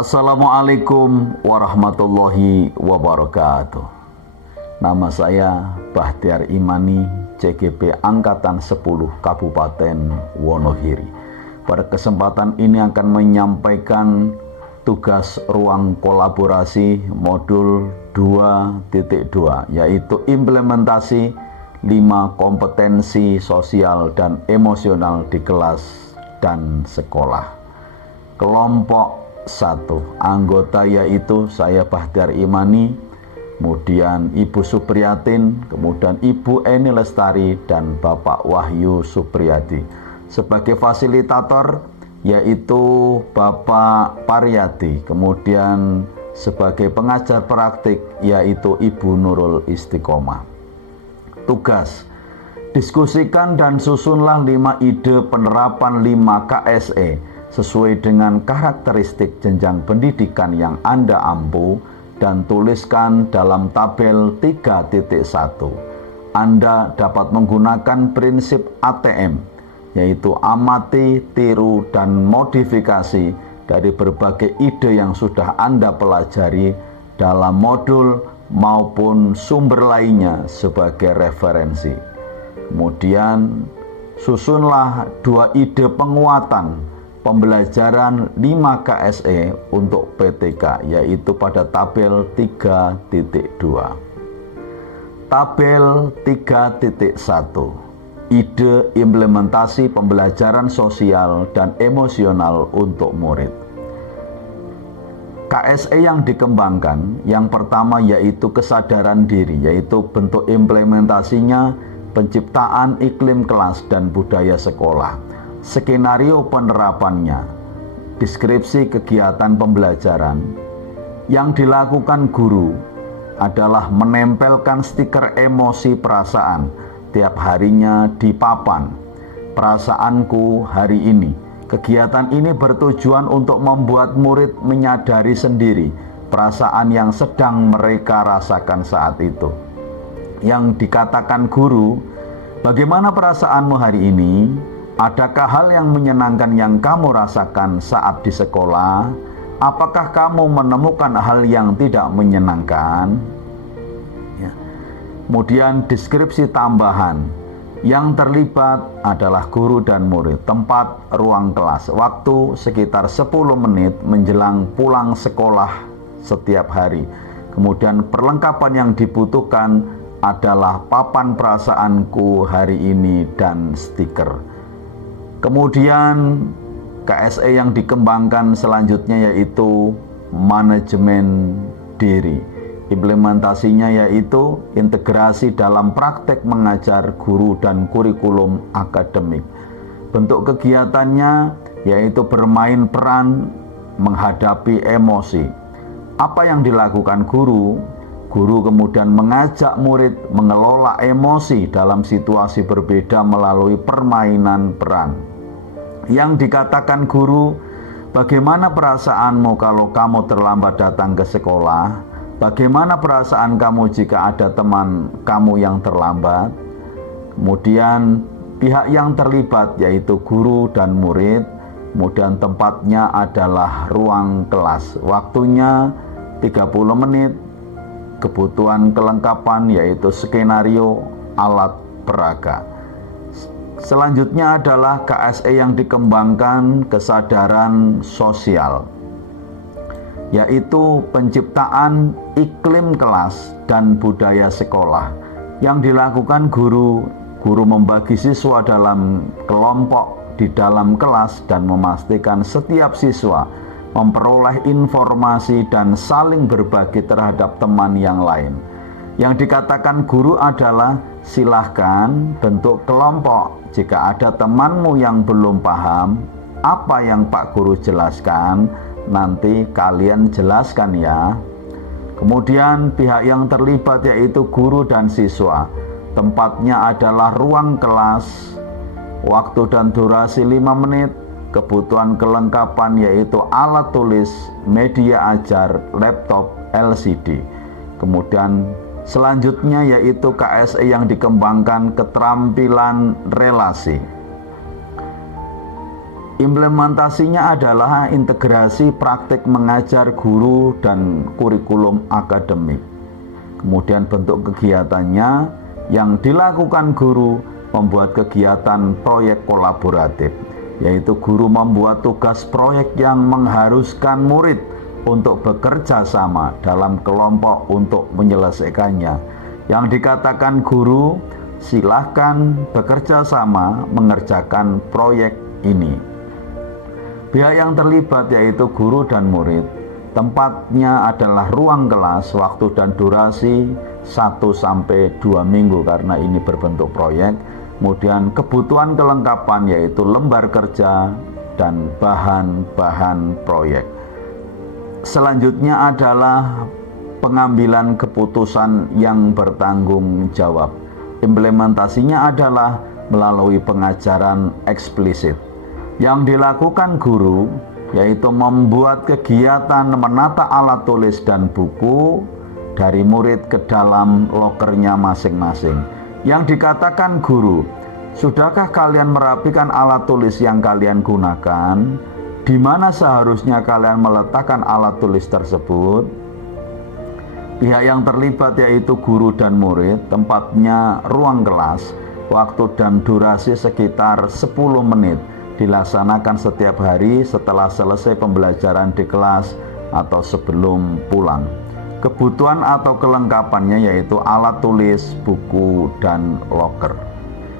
Assalamualaikum warahmatullahi wabarakatuh. Nama saya Bahtiar Imani, CGP Angkatan 10 Kabupaten Wonohiri. Pada kesempatan ini akan menyampaikan tugas ruang kolaborasi modul 2.2, yaitu implementasi 5 kompetensi sosial dan emosional di kelas dan sekolah. Kelompok 1, anggota yaitu saya Bahtiar Imani, kemudian Ibu Supriyatin, kemudian Ibu Eni Lestari, dan Bapak Wahyu Supriyadi. Sebagai fasilitator yaitu Bapak Pariyadi, kemudian sebagai pengajar praktik yaitu Ibu Nurul Istiqomah. Tugas: diskusikan dan susunlah 5 ide penerapan 5 KSE sesuai dengan karakteristik jenjang pendidikan yang Anda ampu dan tuliskan dalam tabel 3.1. Anda dapat menggunakan prinsip ATM, yaitu amati, tiru, dan modifikasi dari berbagai ide yang sudah Anda pelajari dalam modul maupun sumber lainnya sebagai referensi. Kemudian susunlah 2 ide penguatan pembelajaran 5 KSE untuk PTK, yaitu pada tabel 3.2. Tabel 3.1, ide implementasi pembelajaran sosial dan emosional untuk murid. KSE yang dikembangkan, yang pertama yaitu kesadaran diri, yaitu bentuk implementasinya penciptaan iklim kelas dan budaya sekolah. Skenario penerapannya, deskripsi kegiatan pembelajaran. Yang dilakukan guru adalah menempelkan stiker emosi perasaan tiap harinya di papan. Perasaanku hari ini. Kegiatan ini bertujuan untuk membuat murid menyadari sendiri perasaan yang sedang mereka rasakan saat itu. Yang dikatakan guru, bagaimana perasaanmu hari ini? Adakah hal yang menyenangkan yang kamu rasakan saat di sekolah? Apakah kamu menemukan hal yang tidak menyenangkan? Ya. Kemudian deskripsi tambahan. Yang terlibat adalah guru dan murid. Tempat ruang kelas. Waktu sekitar 10 menit menjelang pulang sekolah setiap hari. Kemudian perlengkapan yang dibutuhkan adalah papan perasaanku hari ini dan stiker. Kemudian KSE yang dikembangkan selanjutnya yaitu manajemen diri. Implementasinya yaitu integrasi dalam praktek mengajar guru dan kurikulum akademik. Bentuk kegiatannya yaitu bermain peran menghadapi emosi. Apa yang dilakukan guru? Guru kemudian mengajak murid mengelola emosi dalam situasi berbeda melalui permainan peran. Yang dikatakan guru, bagaimana perasaanmu kalau kamu terlambat datang ke sekolah? Bagaimana perasaan kamu jika ada teman kamu yang terlambat? Kemudian pihak yang terlibat yaitu guru dan murid. Kemudian tempatnya adalah ruang kelas. Waktunya 30 menit. Kebutuhan kelengkapan yaitu skenario, alat peraga. Selanjutnya adalah KSE yang dikembangkan kesadaran sosial, yaitu penciptaan iklim kelas dan budaya sekolah. Yang dilakukan guru membagi siswa dalam kelompok di dalam kelas dan memastikan setiap siswa memperoleh informasi dan saling berbagi terhadap teman yang lain. Yang dikatakan guru adalah silahkan bentuk kelompok. Jika ada temanmu yang belum paham apa yang Pak Guru jelaskan, nanti kalian jelaskan ya. Kemudian pihak yang terlibat yaitu guru dan siswa. Tempatnya adalah ruang kelas. Waktu dan durasi 5 menit. Kebutuhan kelengkapan yaitu alat tulis, media ajar, laptop, LCD. Kemudian selanjutnya yaitu KSE yang dikembangkan keterampilan relasi. Implementasinya adalah integrasi praktik mengajar guru dan kurikulum akademik. Kemudian bentuk kegiatannya yang dilakukan guru membuat kegiatan proyek kolaboratif, yaitu guru membuat tugas proyek yang mengharuskan murid untuk bekerja sama dalam kelompok untuk menyelesaikannya. Yang dikatakan guru, silahkan bekerja sama mengerjakan proyek ini. Pihak yang terlibat yaitu guru dan murid. Tempatnya adalah ruang kelas, waktu dan durasi 1-2 minggu karena ini berbentuk proyek. Kemudian kebutuhan kelengkapan yaitu lembar kerja dan bahan-bahan proyek. Selanjutnya adalah pengambilan keputusan yang bertanggung jawab. Implementasinya adalah melalui pengajaran eksplisit. Yang dilakukan guru yaitu membuat kegiatan menata alat tulis dan buku dari murid ke dalam lokernya masing-masing. Yang dikatakan guru, sudahkah kalian merapikan alat tulis yang kalian gunakan? Di mana seharusnya kalian meletakkan alat tulis tersebut? Pihak yang terlibat yaitu guru dan murid, tempatnya ruang kelas, waktu dan durasi sekitar 10 menit. Dilaksanakan setiap hari setelah selesai pembelajaran di kelas atau sebelum pulang. Kebutuhan atau kelengkapannya yaitu alat tulis, buku, dan loker.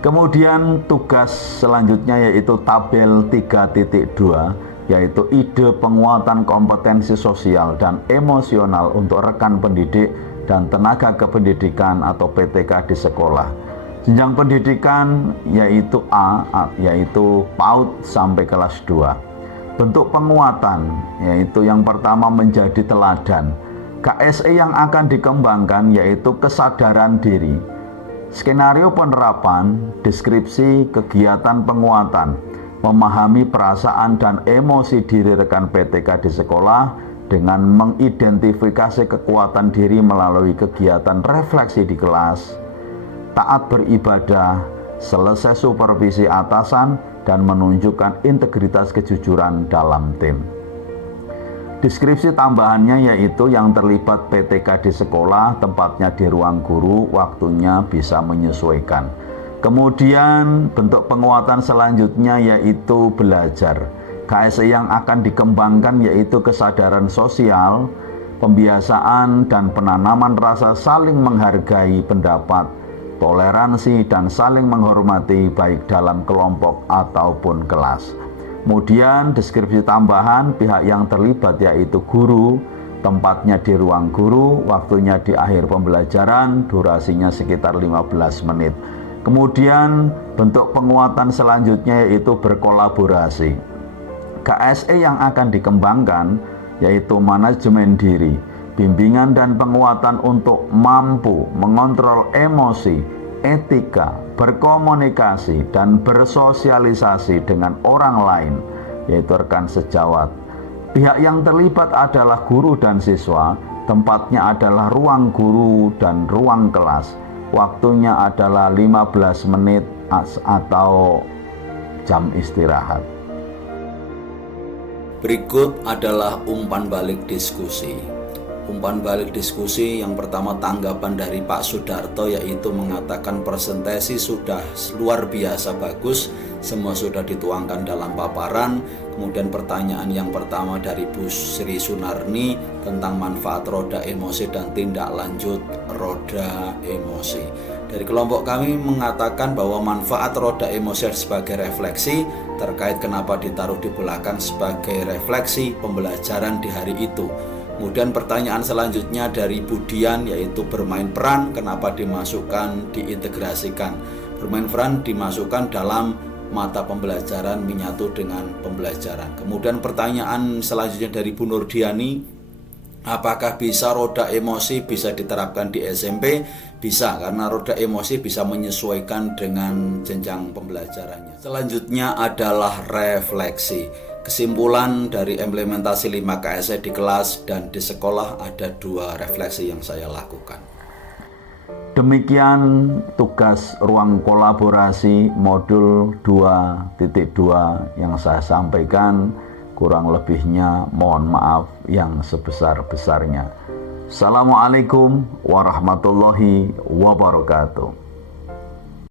Kemudian tugas selanjutnya yaitu tabel 3.2, yaitu ide penguatan kompetensi sosial dan emosional untuk rekan pendidik dan tenaga kependidikan atau PTK di sekolah. Jenjang pendidikan yaitu A, yaitu PAUD sampai kelas 2. Bentuk penguatan yaitu yang pertama menjadi teladan. KSE yang akan dikembangkan yaitu kesadaran diri. Skenario penerapan, deskripsi kegiatan penguatan, memahami perasaan dan emosi diri rekan PTK di sekolah dengan mengidentifikasi kekuatan diri melalui kegiatan refleksi di kelas, taat beribadah, selesai supervisi atasan, dan menunjukkan integritas kejujuran dalam tim. Deskripsi tambahannya yaitu yang terlibat PTK di sekolah, tempatnya di ruang guru, waktunya bisa menyesuaikan. Kemudian bentuk penguatan selanjutnya yaitu belajar. KSE yang akan dikembangkan yaitu kesadaran sosial, pembiasaan dan penanaman rasa saling menghargai pendapat, toleransi dan saling menghormati baik dalam kelompok ataupun kelas. Kemudian deskripsi tambahan pihak yang terlibat yaitu guru, tempatnya di ruang guru, waktunya di akhir pembelajaran, durasinya sekitar 15 menit. Kemudian bentuk penguatan selanjutnya yaitu berkolaborasi. KSE yang akan dikembangkan yaitu manajemen diri, bimbingan dan penguatan untuk mampu mengontrol emosi, etika, berkomunikasi, dan bersosialisasi dengan orang lain, yaitu rekan sejawat. Pihak yang terlibat adalah guru dan siswa, tempatnya adalah ruang guru dan ruang kelas, waktunya adalah 15 menit atau jam istirahat. Berikut adalah umpan balik diskusi. Umpan balik diskusi yang pertama tanggapan dari Pak Sudarto yaitu mengatakan presentasi sudah luar biasa bagus, semua sudah dituangkan dalam paparan. Kemudian pertanyaan yang pertama dari Bu Sri Sunarni tentang manfaat roda emosi dan tindak lanjut roda emosi. Dari kelompok kami mengatakan bahwa manfaat roda emosi sebagai refleksi terkait kenapa ditaruh di belakang sebagai refleksi pembelajaran di hari itu. Kemudian pertanyaan selanjutnya dari Budian yaitu bermain peran, kenapa dimasukkan, diintegrasikan. Bermain peran dimasukkan dalam mata pembelajaran menyatu dengan pembelajaran. Kemudian pertanyaan selanjutnya dari Bu Nurdiani, apakah bisa roda emosi bisa diterapkan di SMP? Bisa, karena roda emosi bisa menyesuaikan dengan jenjang pembelajarannya. Selanjutnya adalah refleksi. Kesimpulan dari implementasi 5 KSE di kelas dan di sekolah ada 2 refleksi yang saya lakukan. Demikian tugas ruang kolaborasi modul 2.2 yang saya sampaikan. Kurang lebihnya mohon maaf yang sebesar-besarnya. Assalamualaikum warahmatullahi wabarakatuh.